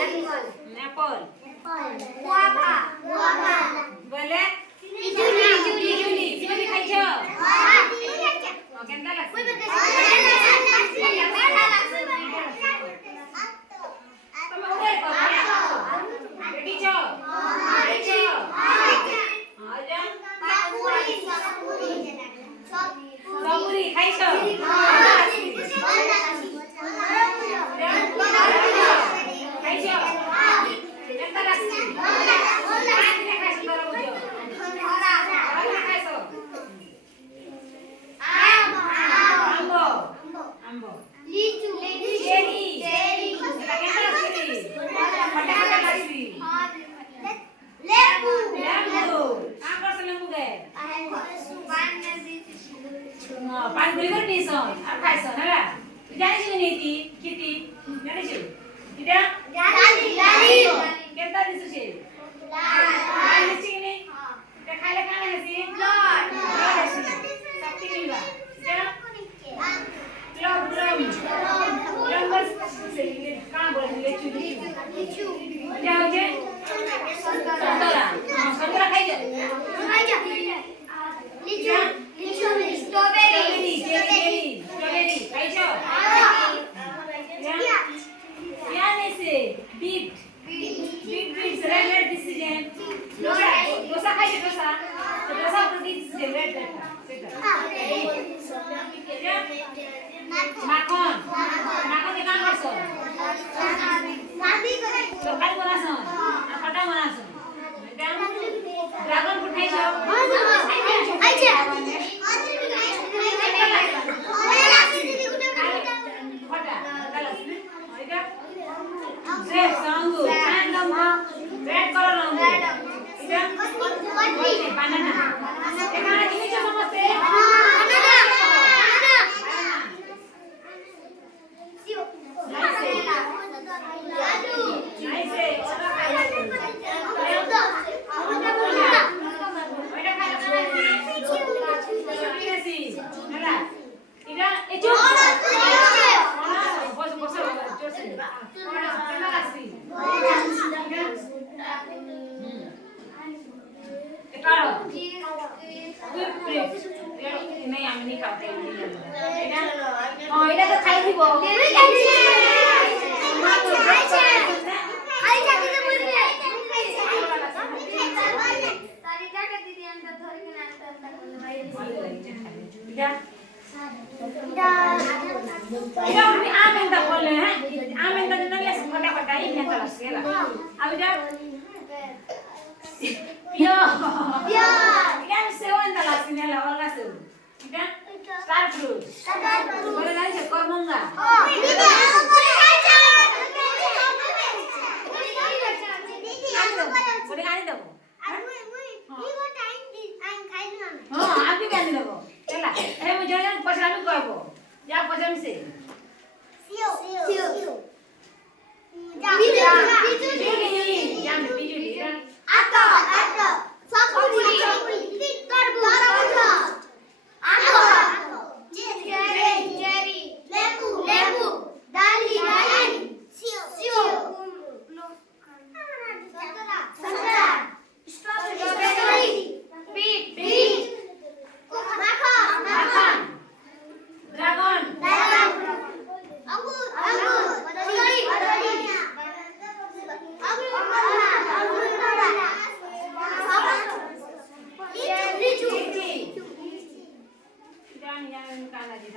Apple. Guava. Boleh? Pijuli. Pijuli खाइছো? केनता लागसी? તમે ઉડે કો રેડી છો? ખાइছো? आजा सबुरी खाइছো? खाइছো? केनता लागसी? Ambo. Licu. Cherry. Kita kena lagi. Kata lagi. Lembu. Apa sih lembu ke? Pan Pan beli kan bisa. Apa sih? Nala. Jadi sih ni kiti. Jadi sih. Kita. Lali. Kita di sini. Lali. Di sini. Kita kaya kaya sih. Lord. Sakti ni lah. Kita. Drum. Drum से कहाँ बोले लिचू क्या हो जाए संतरा खाई जा litchi strawberry खाई जाओ क्या नहीं से बीट रेड डिसीजन डोसा खाई डोसा तो डिसीजन रेड माखन के काम करछो तरकारी बनाछो आ खटा बनाछो ड्रैगन फ्रूट खाइछो आइछे खटा हैगा ग्रेप अंगूर रैंडम रेड कलर अंगूर इधर बनाना एखाने किनेछो समस्ते नहीं हम नहीं खाते हैं हां इधर तो खाई थी वो खाई जाती तो मुझे तारी जाके दीदी अंदर धर के नाश्ता इधर भी आम इंदा बोले हैं आम इंदा जन ले फटा ही इंदा लसेला अब इधर पियो इधर सेव इंदा लसीने ला वाला सेव इधर स्टार फ्रूट बोले नहीं से करमंगा बोले खाने दो हां आप भी खाने दो चला ए मुझे जान पछला भी कहबो जा पछम से पिजुली आता सपुरी तरबूज चेरी लेबू दाली सेव संतरा स्ट्रॉबेरी बीट माखन ड्रैगन अंगूर लिचू जान काला जी